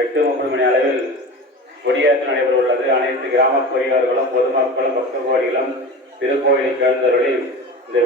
8:30 மணி அளவில் கொடியேற்றம் நடைபெற உள்ளது. அனைத்து கிராம பொறியாளர்களும் பொதுமக்களும் பக்த கோடிகளும் திருக்கோயிலுக்கு எழுந்தருளி இந்த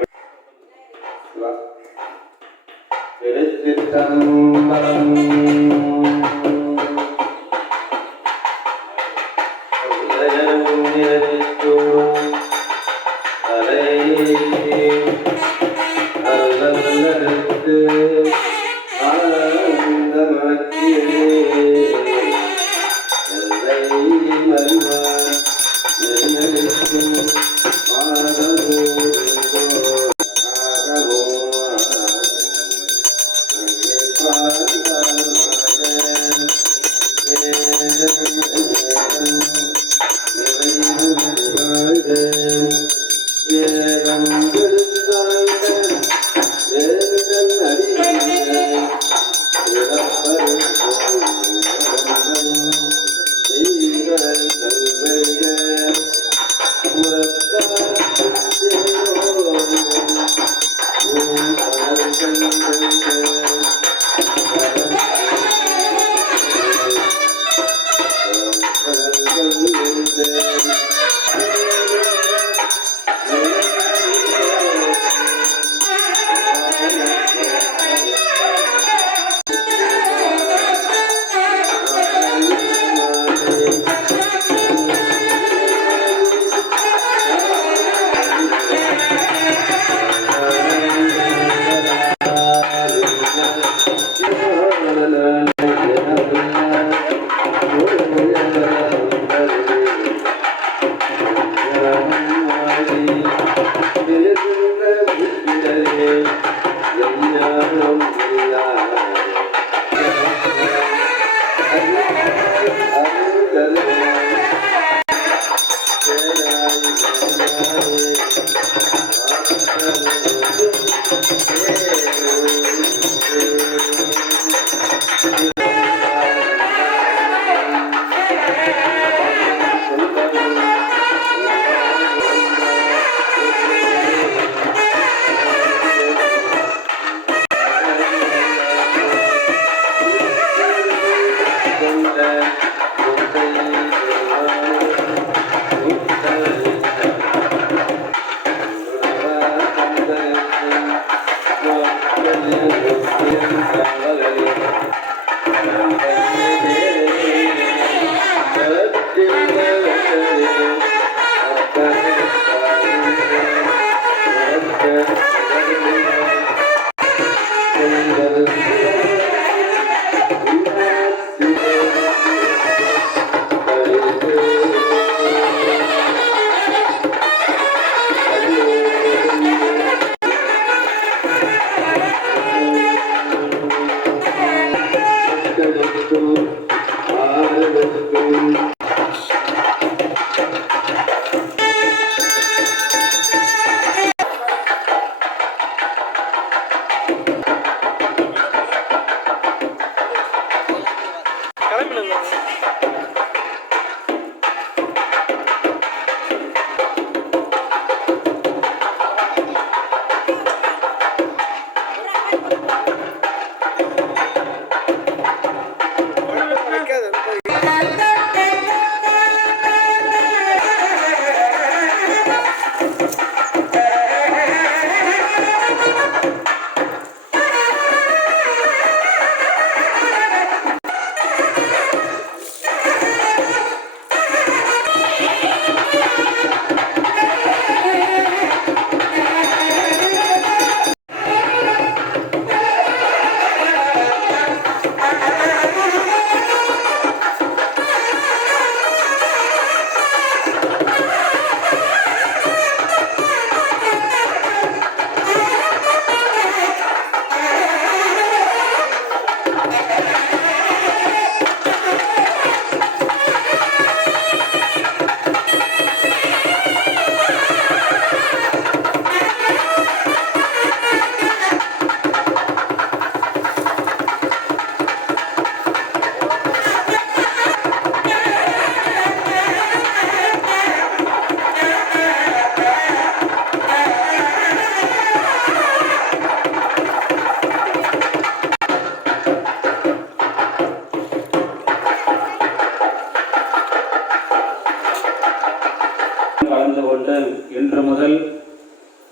கொண்டு இன்று முதல்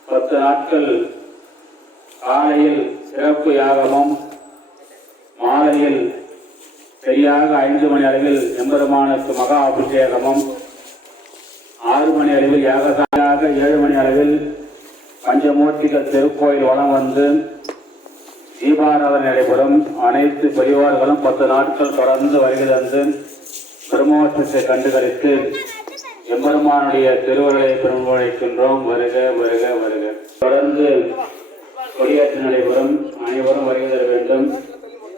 10 நாட்கள் காலையில் சிறப்பு யாகமும் மாலையில் சரியாக 5 மணி அளவில் எம்பெருமானுக்கு மகா அபிஷேகமும் 6 மணி அளவில் யாகசாயாக 7 மணி அளவில் பஞ்சமூர்த்திகள் திருக்கோயில் வளம் வந்து தீபாராதனை நடைபெறும். அனைத்து பெரியோர்களும் 10 நாட்கள் தொடர்ந்து வருகை தந்து பிரம்மோற்சவத்தை கண்டுகளித்து எம்பெருமானுடைய திருவருளை பெருமழைக்கின்றோம். வருக வருக வருக. தொடர்ந்து கொடியேற்ற நடைபெறும். அனைவரும் வருகை தர வேண்டும்.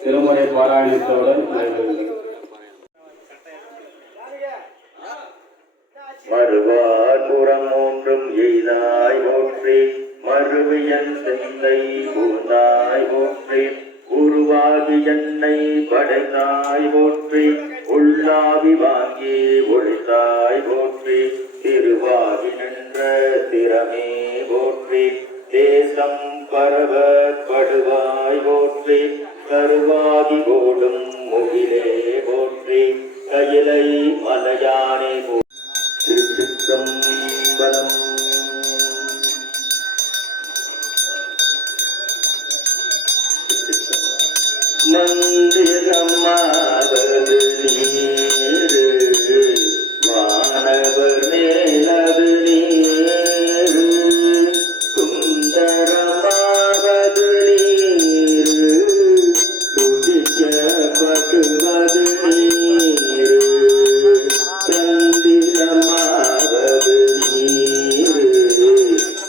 திருமுறை பாராயணத்தோடு நடைபெறுகிறது. மறுவார்புறம் ஒன்றும் எய்தாய் போற்றி, மறுவியன் செந்தை பூந்தாய் போற்றி, உருவாகி என்னை படைத்தாய் போற்றி, உள்ளாவி வாங்கி ஒழித்தாய் போற்றி, திருவாகி நின்ற திறமே போற்றி, தேசம் பரவ படுவாய் போற்றி, கருவாகி ஓடும் முகிலே போற்றி, கையிலை மலையானே போற்றி. திருச்சிற்றம்பலம். மந்திரமாவது நீரு, வானவர் மேலது நீரு, சுந்தரமாவது நீரு, துதிக்கப்பட்டுவது நீரு, சந்திரமாவது நீரு,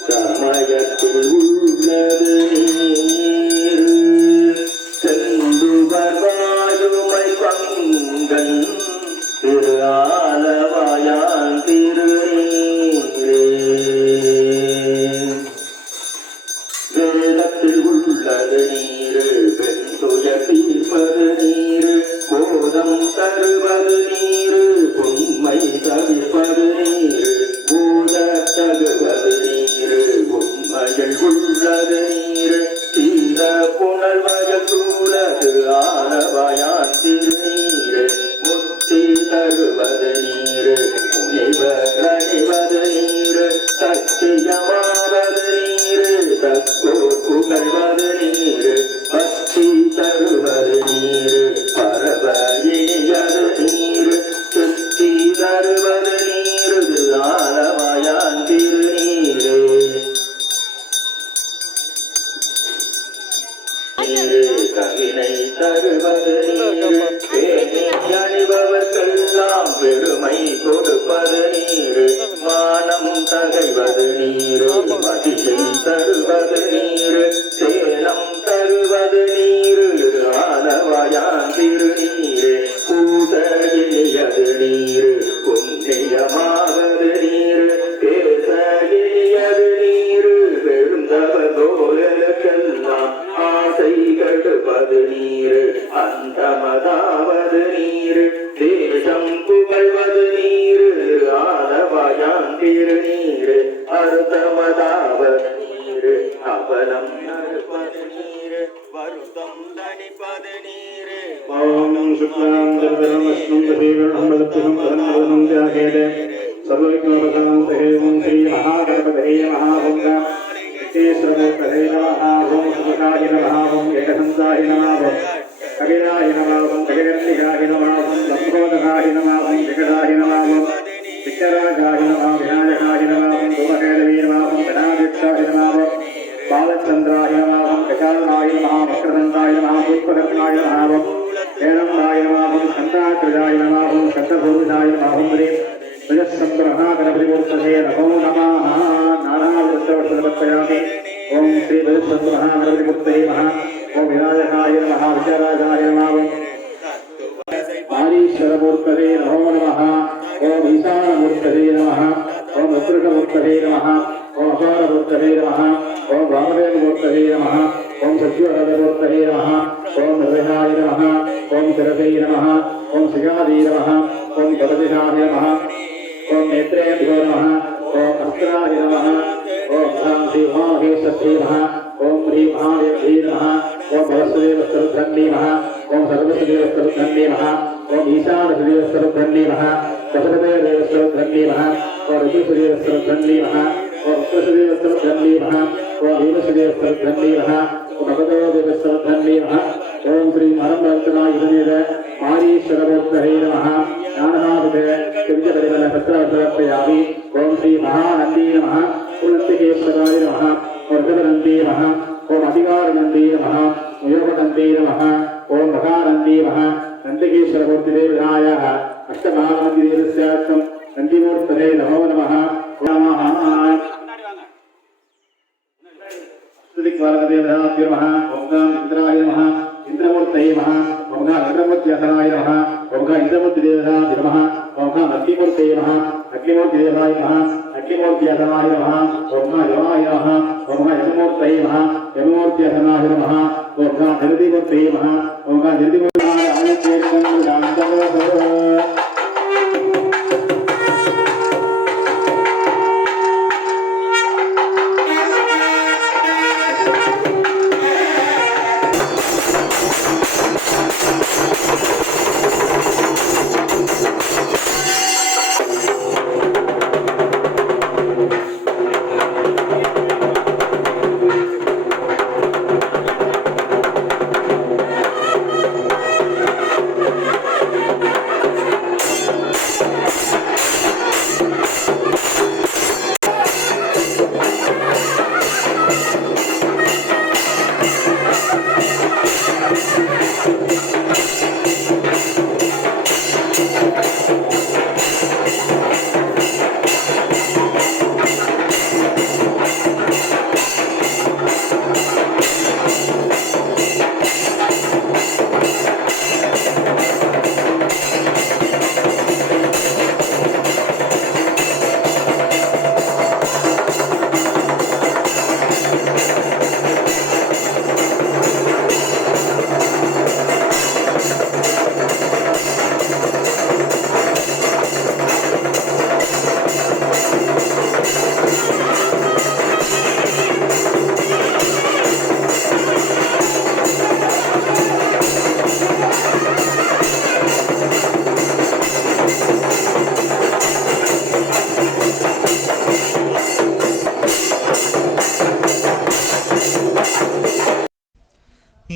சமயத்தில் உள்ளது நீரு, செந்துவர் வாயுமை பங்கன் திரு ஆலவாயான் திருநீரே, வேதத்தில் உள்ளது நீரு, வெண்துய தீர்ப்பது நீரு, போதம் தருவது நீரு, உண்மை தவிர்ப்பது நீரு, பூத தகுவது நீரு, உண்மையில் உள்ளது நீரு, தீர புனல்வயல் சூழது ஆலவாயான் திருநீரு, முத்தி தருவது நீரு, முனிவர் அணிவது நீரு, சத்தியமாவது நீரு, தக்கோர் புகழ்வது நீரு, பக்தி தருவது நீரு, பரவ இனியது நீரு, சுத்தி தருவது நீரு, ஆலவாயான் திருநீரு, கவினை தருவது நீரு, பேணி அணிபவர்க்கெல்லாம் பெருமை கொடுப்பது நீரு, மானம் தகைவது நீரு, மதியை தருவது நீரு, சேலம் தருவது நீரு, ஆலவாயான் திருநீரு, பூத இனியது நீரு, புண்ணியமாவது நீரு, பேச இனியது நீரு, பெருந்தவர் கோலருக்கெல்லாம் ஆசை கடுவது நீரு, அந்தமதாவது நீரு, தேசம் புகழ்வது நீரு, ஆலவாயான் திருநீரு, அருதமதாவது நீரு, அவலம் அறுப்பது நீரு, வருத்தம் தணிப்பது நீரு. ஓம் சுக்லாந்தரதரம் விஷ்ணும் தேவம் வதத்தும் தன்னம் தியாகேதே சர்வவிக்னோபசாந்தஹே. ஓம் ஸ்ரீ மகாகணபதயே நமः. ஓம் ஈஸ்வரமூர்த்தயே நமः. ஓம் சுகாய நமः. ஓம் ஏகசந்தாய நமः. ஓம் கபிலாய நமः. ஓம் கபிகர்ணிகாய நமः. ஓம் லம்போதகாய நமः. ஓம் ஜெகதாய நமः. ஓம் விக்னராஜாய நமः. விநாயகாய நமः. ஓம் தூமகேலவே நமः. ஓம் கணாதித்தாய நமः. ஓம் பாலச்சந்திராய நமः. ஓம் கஜானனாய நமः. வக்ரதந்தாய நமः. புஷ்பகர்ணாய நமः. ஓம் ஏனந்தாய நமः. ஓம் சந்தாகிருதாய நமः. ஓம் சண்டபூமிதாய நமः. ஓம் ஸ்ரீ விஜயசந்திரமகாகணபதிமூர்த்ததே நமோ நமः. நானாவிருத்தவர்ஷபத்யாமி. ஓம் ஸ்ரீ விஜயசந்திரமகாகணபதிமூர்த்ததே நமः. ஓம் விநாயகாய நமः. விஜயராஜாய நமः. ஓம் ஆரீஸ்வரமூர்த்ததே நமோ நமः. ஓம் ஈசானமூர்த்ததே நமः. ஓம் ருத்ரகமூர்த்ததே நமः. ஓம் அகாரமூர்த்ததே நமः. ஓம் ராமதேவமூர்த்ததே நமः. ஓம் சத்யவரதமூர்த்ததே நமः. ஓம் நிர்விகாய நமः. ஓம் சிரசே நமः. ஓம் சிகாதே நமः. ஓம் கபதிஷாய நமः. ஓம் நேத்ரேभ्यो நமः. ஓம் அஸ்ராய நமः. ஓம் சாந்தி மகாஹேசஸ்ரீ நமः. ஓம் ஹ்ரீம் மகாதேவ்யே நமः. ஓம் பரஸ்வதேவஸ்வருத்தன்னே நமः. ஓம் சர்வசதேவஸ்வருத்தன்னே நமः. ஓம் ஈசானசதேவஸ்வருத்தன்னே நமः. பசுபதேவஸ்வருத்தன்னே நமः. और ऋतुश्रीवस्त्रधन्यः और उत्तरश्रीवस्त्रधन्यः और भीमश्रीवस्त्रधन्यः और भगवदेवस्त्रधन्यः ओम श्री मरमर्तनायुधनेद मारीश्वरमूर्तये नमः ज्ञाननाभिधे दिव्यपरिमलपत्रवत्रयामि ओम श्री महानन्दी नमः उल्टिकेश्वराय नमः और गगनन्दी नमः ओम अधिकारनन्दी नमः योगनन्दी नमः ओम महानन्दी नमः नन्दिकेश्वरमूर्तिदेवनाय अष्टमहानन्दिदेवस्यार्थं नन्दिमूर्तये नमो नमः नमः स्तुतिकालदेवताभ्यो नमः ओम गं इंद्राय नमः इंद्रमूर्तये नमः ओम गं इंद्रमूर्त्यसनाय नमः ओम गं इंद्रमूर्तिदेवताभ्यो नमः ओम गं अग्निमूर्तये नमः अग्निमूर्तिदेवाय नमः अग्निमूर्त्यसनाय नमः ओम गं यमाय नमः ओम गं यममूर्तये नमः यममूर्त्यसनाय नमः ओम गं निर्दिमूर्तये नमः ओम गं निर्दिमूर्ताय आयुर्वेदं दान्तवः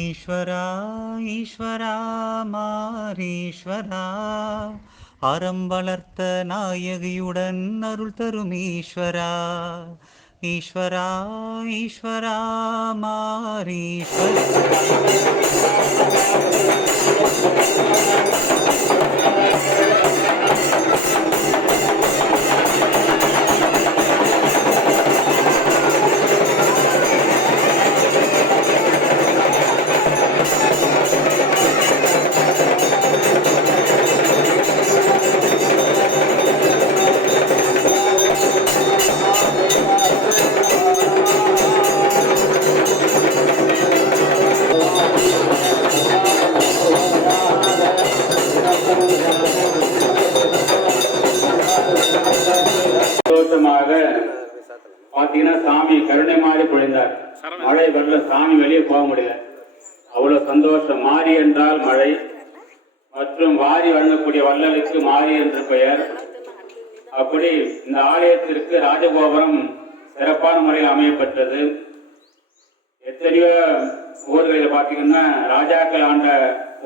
ஈஸ்வரா ஈஸ்வரா மாரீஸ்வரா அறம் வளர்த்த நாயகியுடன் அருள் தரும் ஈஸ்வரா ஈஸ்வரா ஈஸ்வரா மாரீஸ்வரா சந்தோஷமாக பாத்தீங்கன்னா சாமி கருணை மாதிரி பொழிந்தார். மழை வரல, சாமி வெளியே போக முடியல. அவ்வளவு சந்தோஷம். மாரி என்றால் மழை மற்றும் வாரி வழங்கக்கூடிய வள்ளலுக்கு மாரி என்று பெயர். அப்படி இந்த ஆலயத்திற்கு ராஜகோபுரம் சிறப்பான முறையில் அமையப்பட்டது. எத்தனையோ ஊர்களில் பார்த்தீங்கன்னா ராஜாக்கள் ஆண்ட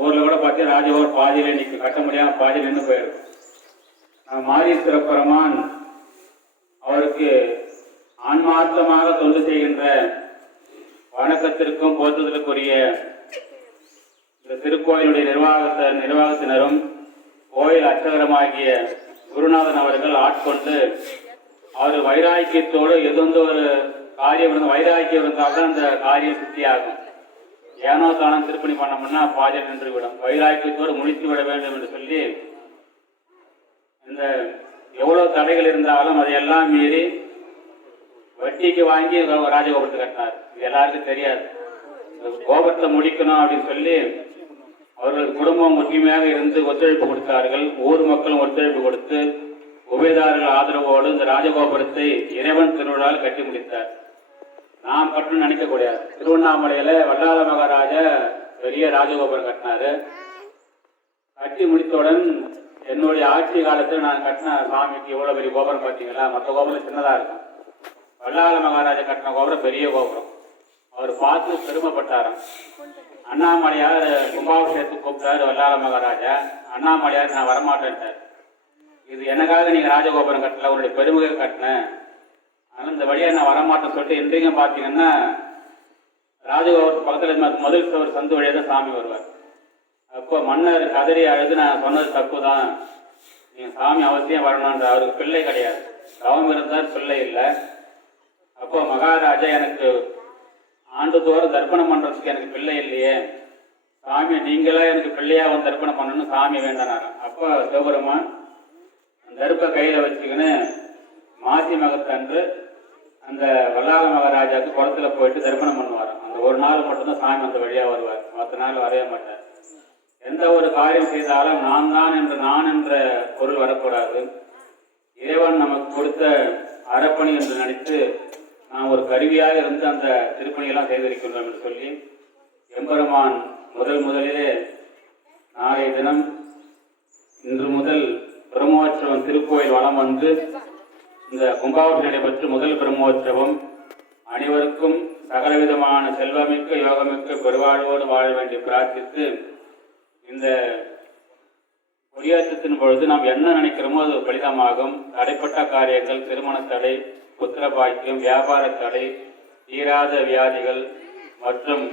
ஊர்ல கூட பார்த்தீங்கன்னா ராஜகோபுரம் பாதியில இன்னைக்கு கட்ட முடியாம பாதியில் நின்று போயிடும். மாரீஸ்வர பெருமான் அவருக்கு ஆன்மார்த்தமாக தொண்டு செய்கின்ற வணக்கத்திற்கும் போற்றுதலுக்குரிய இந்த திருக்கோயிலுடைய நிர்வாகத்தினரும் கோயில் அர்ச்சகருமாகிய குருநாதன் அவர்கள் ஆட்கொண்டு அவர் வைராக்கியத்தோடு எந்த ஒரு காரியம் வைராக்கியம் இருந்தால்தான் அந்த காரியம் சித்தியாகும். ஏனோ தானம் திருப்பணி பண்ணோம்னா பாஜகம் நின்றுவிடும். வைராக்கியத்தோடு முடித்து விட வேண்டும் என்று சொல்லி இந்த எவ்வளவு தடைகள் இருந்தாலும் அதையெல்லாம் மீறி வட்டிக்கு வாங்கி ராஜகோபுரத்தை கட்டினார். இது எல்லாருக்கும் தெரியாது. கோபுரத்தை முடிக்கணும் அப்படின்னு சொல்லி அவர்கள் குடும்பம் முக்கியமாக இருந்து ஒத்துழைப்பு கொடுத்தார்கள். ஊர் மக்களும் ஒத்துழைப்பு கொடுத்து உபயதாரர்கள் ஆதரவோடு இந்த ராஜகோபுரத்தை இறைவன் திருவிழாவில் கட்டி முடித்தார். நாம் கட்டணும்னு நினைக்க கூடாது. திருவண்ணாமலையில வல்லாள மகாராஜா பெரிய ராஜகோபுரம் கட்டினாரு. கட்டி முடித்தவுடன் என்னுடைய ஆட்சி காலத்தில் நான் கட்டின சாமிக்கு எவ்வளோ பெரிய கோபுரம் பார்த்தீங்களா? மற்ற கோபுரம் சின்னதாக இருக்கும். வல்லாள மகாராஜா கட்டின கோபுரம் பெரிய கோபுரம். அவர் பார்த்து பெருமைப்பட்டாராம். அண்ணாமலையார் கும்பாபிஷேகத்துக்கு கூப்பிட்டாரு வல்லாள மகாராஜா. அண்ணாமலையார் நான் வரமாட்டேன்ட்டார். இது எனக்காக நீங்கள் ராஜகோபுரம் கட்டல, உங்களுடைய பெருமையை கட்டினேன், ஆனால் இந்த வழியாக நான் வரமாட்டேன்னு சொல்லிட்டு இன்றைக்கும் பார்த்தீங்கன்னா ராஜகோபுரத்து பக்கத்தில் முதல் ஒரு சந்து வழியாக தான் சாமி வருவார். அப்போ மன்னர் கதறி அழுது நான் சொன்னது தப்பு தான், நீங்கள் சாமி அவசியம் வரணுன்ற. அவருக்கு பிள்ளை கிடையாது, தவம் இருந்தார், பிள்ளை இல்லை. அப்போ மகாராஜா எனக்கு ஆண்டுதோறும் தர்ப்பணம் பண்ணுறதுக்கு எனக்கு பிள்ளை இல்லையே, சாமி நீங்களே எனக்கு பிள்ளையாக வந்து தர்ப்பணம் பண்ணணும்னு சாமி வேண்டானார். அப்போ சிவபெருமான் அந்த நெருப்பை கையில் வச்சுக்கின்னு மாசி மகத்தன்று அந்த வல்லாள மகாராஜாவுக்கு குளத்துல போயிட்டு தர்ப்பணம் பண்ணுவார். அந்த ஒரு நாள் மட்டும்தான் சாமி அந்த வழியாக வருவார், மற்ற நாள் வரவே மாட்டார். எந்த ஒரு காரியம் செய்தாலும் நான் என்ற பொருள் வரக்கூடாது. இறைவன் நமக்கு கொடுத்த அறப்பணி என்று நினைத்து நாம் ஒரு கருவியாக இருந்து அந்த திருப்பணியெல்லாம் செய்திருக்கின்றோம் என்று சொல்லி எம்பெருமான் முதலிலே நாளைய தினம் இன்று முதல் பிரம்மோற்சவம் திருக்கோயில் வளம் வந்து இந்த கும்பாபிஷேகம் நடைபெற்று முதல் பிரம்மோற்சவம் அனைவருக்கும் சகலவிதமான செல்வமிக்க யோகமிக்க பெருவாழ்வோடு வாழ வேண்டி பிரார்த்தித்து, இந்த கொடியேற்றத்தின் பொழுது நாம் என்ன நினைக்கிறோமோ அது பலிதமாகும். தடைப்பட்ட காரியங்கள், திருமண தடை, புத்திர பாக்கியம், வியாபார தடை, தீராத வியாதிகள் மற்றும்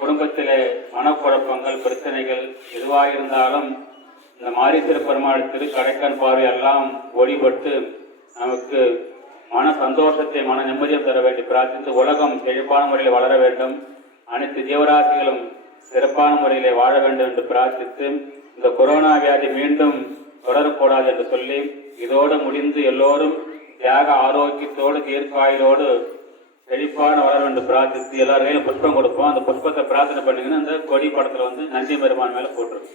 குடும்பத்திலே மனக்குழப்பங்கள், பிரச்சனைகள் எதுவாக இருந்தாலும் இந்த மாரீஸ்வர பெருமாள் திரு கடைக்கன் பார்வை எல்லாம் ஒளிபட்டு நமக்கு மன சந்தோஷத்தை, மன நிம்மதியை தர வேண்டி பிரார்த்தித்து, உலகம் செழிப்பான முறையில் வளர வேண்டும், அனைத்து ஜீவராசிகளும் சிறப்பான முறையிலே வாழ வேண்டும் என்று பிரார்த்தித்து, இந்த கொரோனா வியாதி மீண்டும் தொடரக்கூடாது என்று சொல்லி இதோடு முடிந்து எல்லோரும் தியாக ஆரோக்கியத்தோடு தீர்க்காயிலோடு செழிப்பான வளர என்று பிரார்த்தித்து எல்லாரும் கையிலும் புஷ்பம் கொடுப்போம். அந்த புஷ்பத்தை பிரார்த்தனை பண்ணிங்கன்னா அந்த கொடி படத்துல வந்து நந்தி பெருமான் மேல போட்டுரும்.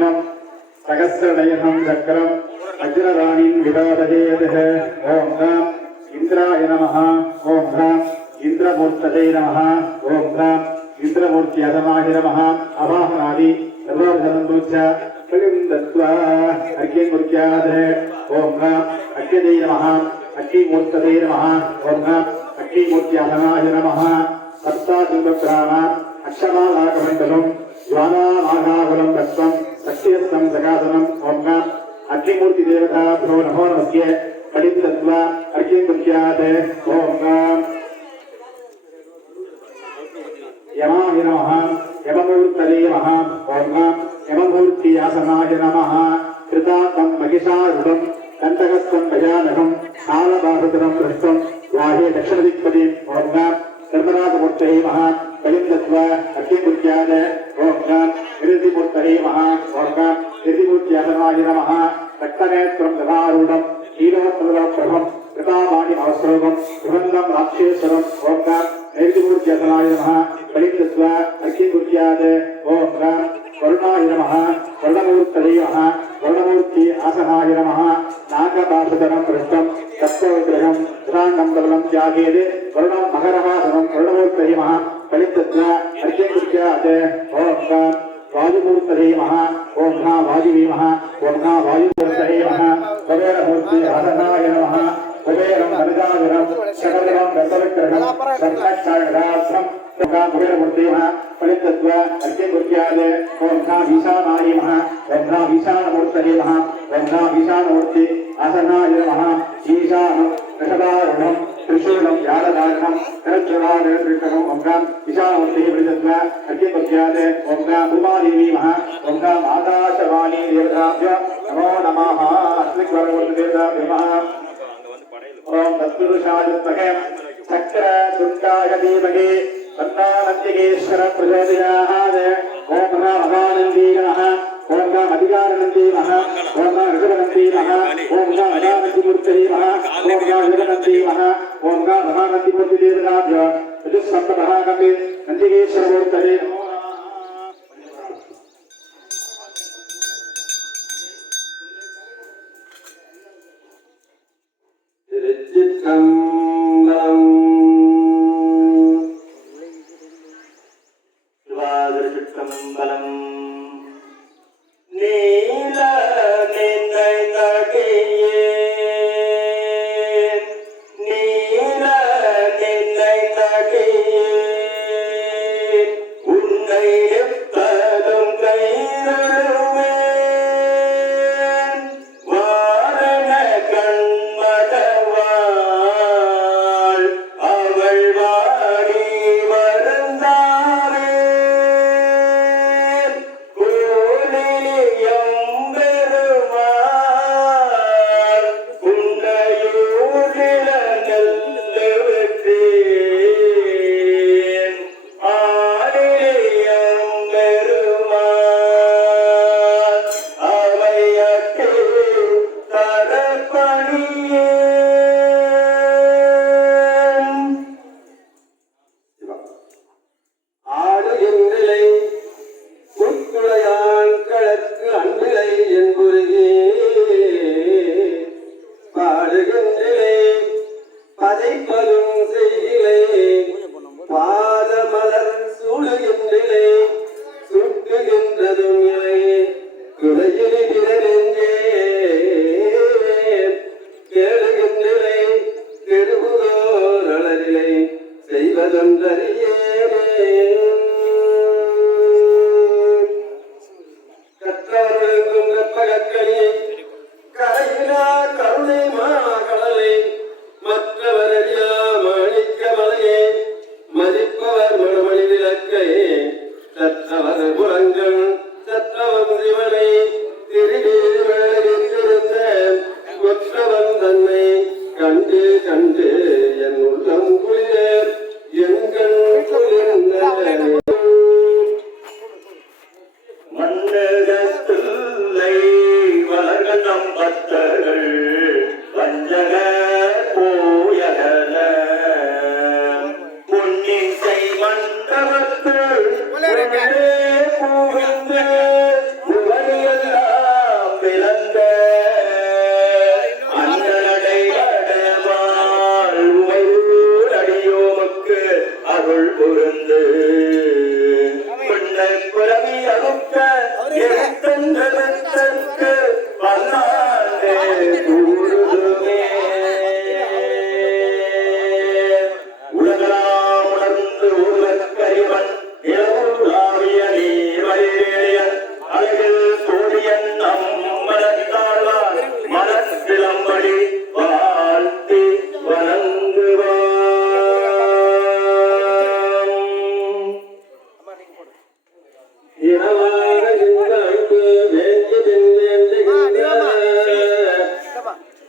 पद्मं सहस्रनयनं चक्रं वज्रराणीं विदादहेतः ॐ ह्रां इन्द्राय नमः ॐ ह्रां इन्द्रमूर्तये नमः ॐ ह्रां इन्द्रमूर्त्यधमाय नमः अवाहनादि सर्वधनन्दोच्च कलिं दत्त्वा अर्घ्यमुर्घ्यादः ॐ ह्रां अग्नये नमः अग्निमूर्तये नमः ॐ ह्रां अग्निमूर्त्यधमाय नमः सप्ताचन्द्रग्राम अक्षमालाकमण्डलं ज्वालानागाकुलं दत्तं सत्यस्तं सकासनं ॐ ह्रां अग्निमूर्तिदेवताभ्यो नमो नमस्ये कलिं दत्त्वा अर्घ्यमुर्घ्यात् ॐ ह्रां यमाय नमः यममूर्तये नमः ॐ ह्रां यममूर्त्यासनाय नमः कृताकं महिषारूढं कण्टकस्थं भयानकं कालबाहुधरं दृष्टं वाहे दक्षिणदिक्पदे ॐ ह्रां धर्मराजमूर्तये नमः कलिं दत्त्वा अर्घ्यमुर्घ्यात् ॐ ह्रां गिरिमूर्तये नमः ॐ ह्रां गिरिमूर्त्यासनाय नमः रक्तनेत्रं गदारूढं नीलोत्तरप्रभं कृतावाणि अवस्रोगं सुगन्धं राक्षेश्वरं ॐ ह्रां नैर्दिमूर्त्यसनाय नमः कलिं दत्त्वा अर्घ्यमुर्घ्यात् ॐ ह्रां वरुणाय नमः वर्णमूर्तये नमः वर्णमूर्ति आसनाय नमः नागपाशधरं पृष्ठं तत्त्वविग्रहं तथाण्डं त्यागेदे वर्णं मकरहासनं वर्णमूर्तये नमः कलिं दत्त्वा अर्घ्यमुर्घ्यात् ॐ ह्रां वायुमूर्तये नमः ॐ ह्रां वायुवे नमः ॐ ह्रां वायुमूर्तये नमः कुबेरमूर्ति आसनाय नमः कुबेरं वनिताविरं शकलिनं दशविग्रहं शब्दच्छायदास्रं कुबेरमूर्तये नमः कलिं दत्त्वा अर्घ्यमुर्घ्यात् ॐ ह्रां ईशानाय नमः ॐ ह्रां ईशानमूर्तये नमः ॐ ह्रां ईशानमूर्ति आसनाय नमः ईशानं दशदारुणं त्रिशूलं यालदारुणं करज्जलादृष्टकम् ॐ ह्रां ईशानमूर्तिः दत्त्वा अर्घ्यमुर्घ्यात् ॐ ह्रां उमादेवी नमः ॐ ह्रां आकाशवाणी देवताभ्यो नमो नमः अस्मिक्वरमूर्तिदेवताभ्यो नमः ॐ तत्पुरुषाय चक्रतुण्डाय धीमहि तन्नानन्दिकेश्वर प्रचोदयात् ॐ नमः महानन्दी नमः ॐ नमः अधिकारनन्दी नमः ॐ नमः ऋषभनन्दी नमः ॐ नमः महानन्दिमूर्तये नमः ॐ नमः ऋषभनन्दी नमः ॐ नमः महानन्दिमूर्तिदेवताभ्यो चतुस्सप्तमहाकपि नन्दिकेश्वरमूर्तये नमो திருச்சிற்றம்பலம் நீல நின்னை நகையே நீல நின்னை நகையே உன்னை எப்பதும் கைதழுவேன் வாரண கண்மடவாள் அவள் வாடி வருந்தாரே மதிப்ப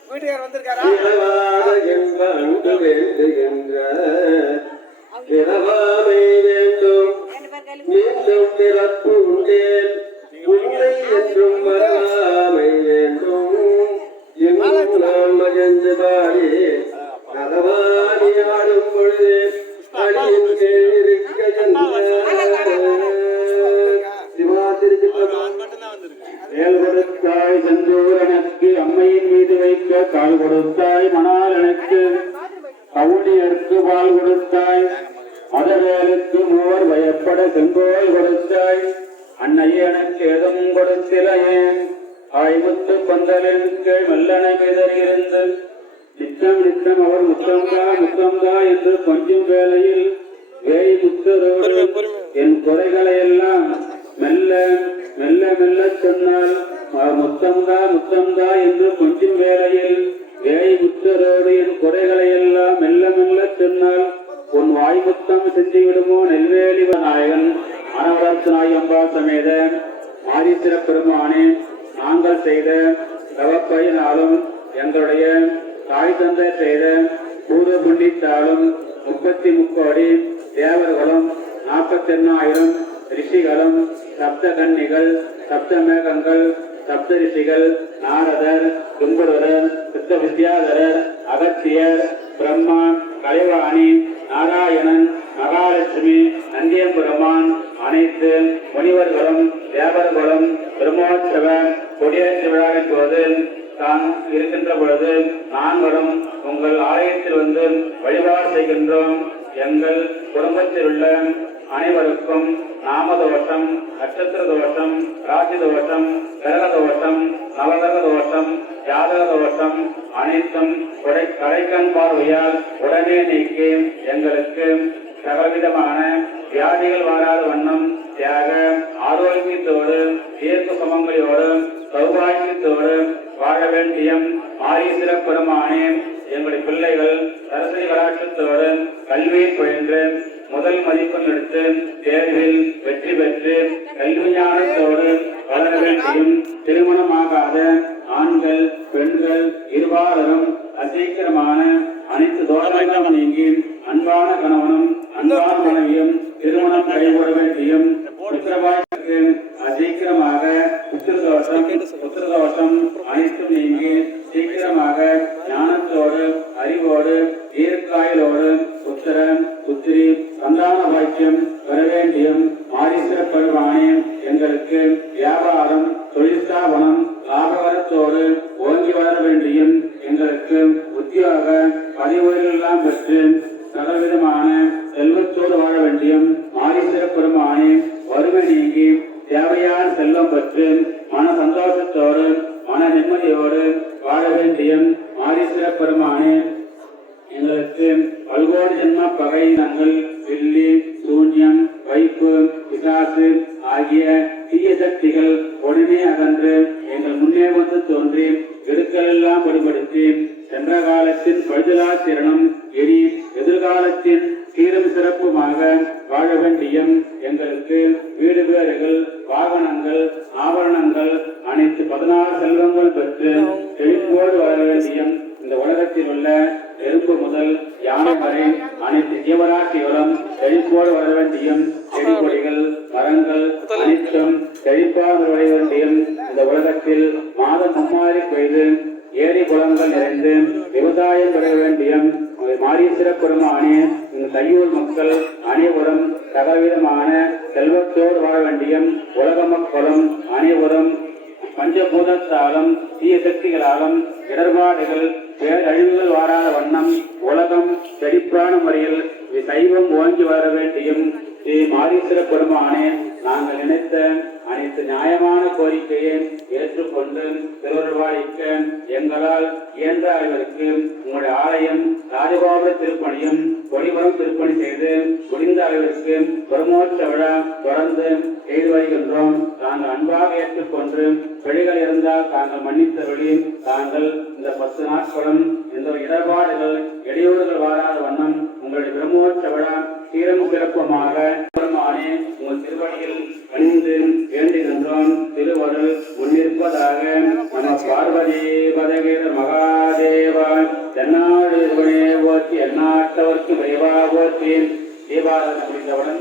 வீட்டுக்காரர் வந்திருக்காரா? மீண்டும் பிறப்பு உண்டேன் உன்னை என்றும் வராமை வேண்டும் எங்கும் நான் மகிழ்ந்து பாடி நலவாணி ஆடும் பொழுது அடியின் கீழ் இருக்க சிவா வேல் கொடுத்தாய் செந்தூர் எனக்கு அம்மையின் மீது வைக்க கால் கொடுத்தாய் மணால் எனக்கு கவுனியருக்கு பால் கொடுத்தாய் மதவேலுக்கு மூவர் பயப்பட செங்கோல் கொடுத்தாய் அன்னையே எனக்கு ஏதும் கொடுத்திலையே ஆய்முத்து பந்தலிற்கு மெல்லனை மீதறியிருந்து நித்தம் நித்தம் அவர் முத்தம்தா என்று கொஞ்சம் வேளையில் வேய் முத்தரோடு என் குறைகளை எல்லாம் மெல்ல மெல்ல மெல்ல சொன்னால் முத்தம்தா என்று கொஞ்சம் வேளையில் வேய் முத்தரோடு என் குறைகளை எல்லாம் மெல்ல மெல்ல சொன்னால் உன் வாய் முத்தம் செஞ்சு விடுமோ நெல்வேலி நாயகன் அனவரத்து நாயம்பாள் சமேத மாரீஸ்வர பெருமானே நாங்கள் செய்த தவப்பயினாலும் எங்களுடைய தாய் தந்தை செய்த பூர்வ புண்ணித்தாலும் 33 கோடி தேவர்களும் 48,000 ரிஷிகளும் சப்த கன்னிகள் சப்த மேகங்கள் சப்த ரிஷிகள் நாரதர் தும்புரர் சித்த வித்யாதரர் அகத்தியர் பிரம்மா கலைவாணி நாராயணன் மகாலட்சுமி நந்தியம்பெருமான் அனைத்து முனிவர்களும் தேவர்களும் பிரம்மோற்சவ கொடியேற்ற விழாவின் போது தான் இருக்கின்ற பொழுது நாங்களும் உங்கள் ஆலயத்தில் வந்து வழிபாடு செய்கின்றோம். எங்கள் குடும்பத்தில் உள்ள அனைவருக்கும் நாமதோஷம், நட்சத்திர தோஷம், ராசி தோஷம், கிரக தோஷம், நவகிரக தோஷம், ஜாதக தோஷம் அனைத்தும் கடைக்கண் பார்வையால் உடனே நீக்கி எங்களுக்கு சகலவிதமான வியாதிகள் வாராத வண்ணம் தியாக ஆரோக்கியத்தோடு தீர்க்க சுமங்கலியோடு சௌபாகியத்தோடு வாழ வேண்டிய மாரீஸ்வர பெருமானே எங்களுடைய பிள்ளைகள் சரஸ்வதி கடாட்சத்தோடு கல்வியில் பயின்று முதல் மதிப்பெண் எடுத்து தேர்வில் வெற்றி பெற்று கல்வி ஞானத்தோடு வளர வேண்டியும் திருமணமாகாத ஆண்கள் பெண்கள் இருபாலரும் அசீக்கிரமான அனைத்து தோஷங்களும் நீங்கி அன்பான கணவனும் அன்பான மனைவியும் திருமணம் கைகூட வேண்டியும் புத்திரவாய்க்கு அசீக்கிரமாக புத்திரதோஷம் அனைத்தும் நீங்கி சீக்கிரமாக ஞானத்தோடு அறிவோடு தீர்க்காயலோடு புத்திரி சந்தான பாக்கியம் பெற வேண்டியும் மாரீஸ்வர பெருமானே எங்களுக்கு வியாபாரம் தொழிற்ஸ்தாபனம் லாபகரத்தோடு ஓங்கி வளர வேண்டியும் எங்களுக்கு உத்தியோக பதிவுகளெல்லாம் பெற்று சகலவிதமான செல்வத்தோடு வாழ வேண்டியும் மாரீஸ்வர பெருமானே வறுமை நீங்கி தேவையான செல்வம் பெற்று மன சந்தோஷத்தோடு மன நிம்மதியோடு வாழ வேண்டியும் மாரீஸ்வர பெருமானே எங்களுக்கு பல்கோடி ஜென்ம பகை நங்கள் வெள்ளி சூன்யம் வைப்பு பிசாசு ஆகிய தீய சக்திகள் உடனே அகன்று எங்கள் முன்னே வந்து தோன்றி எடுக்கலெல்லாம் படுபடுத்தி சென்ற காலத்தின் பழுதலா திறனும் எரி எதிர்காலத்தின் சீரும் சிறப்புமாக வாழ வேண்டியும் எங்களுக்கு வீடு பேறுகள் வாகனங்கள் ஆபரணங்கள் அனைத்து 16 செல்வங்கள் பெற்று செழிப்போடு வாழ வேண்டியும் இந்த உலகத்தில் உள்ள எறும்பு முதல் யானை வரை அனைத்து ஜீவராசிகளும் செழிப்போடு வர வேண்டியும் செடி கொடிகள் மரங்கள் அனைத்தும் செழிப்பாக வர வேண்டியும் இந்த உலகத்தில் மாதம் மும்மாறி பெய்து ஏரி குளங்கள் நிறைந்து விவசாயம் பெற வேண்டியும் மாரீஸ்வர பெருமானே இந்த தையூர் மக்கள் அனைவரும் சகலவிதமான செல்வத்தோடு வாழ வேண்டியும் உலக மக்களும் அனைவரும் பஞ்சபூதத்தாலும் தீய சக்திகளாலும் இடர்பாடுகள் பேரழிவுகள் வாராத வண்ணம் உலகம் செழிப்பான முறையில் சைவம் ஓங்கி வர வேண்டியும் ஸ்ரீ மாரீஸ்வர பெருமானே நாங்கள் நினைத்த அனைத்து நியாயமான கோரிக்கையை ஏற்றுக்கொண்டு திருவருள்வாய்க்க எங்களால் இயன்ற அளவிற்கு உங்களுடைய ஆலயம் ராஜகோபுர திருப்பணியும் கொடிமரம் திருப்பணி செய்து முடிந்த அளவிற்கு பிரமோற்ச விழா தொடர்ந்து செய்து வருகின்றோம். தாங்கள் அன்பாக ஏற்றுக்கொண்டு பிழைகள் இருந்தால் தாங்கள் மன்னித்தருளி தாங்கள் இந்த 10 நாட்களும் எந்த இடர்பாடுகள் இடையூறுகள் வாராத வண்ணம் உங்களுடைய பிரம்மோற்ச விழா சீரம் சிறப்புமாக உங்கள் திருவடியில் அணிந்து வேண்டுகின்றோம். திருவருள் முன்னிற்பதாக நம பார்வதி பதகீர மகாதேவா தென்னாடு சிவனே போற்றி எந்நாட்டவர்க்கு விரைவா போற்றி. தீபாராதனை முடிந்தவுடன்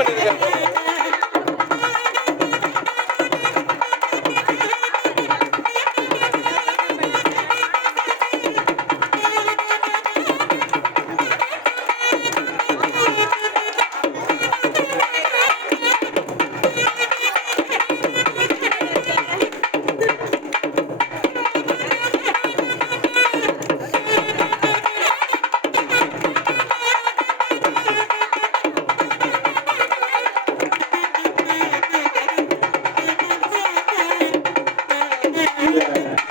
பண்ணியிருக்காரு.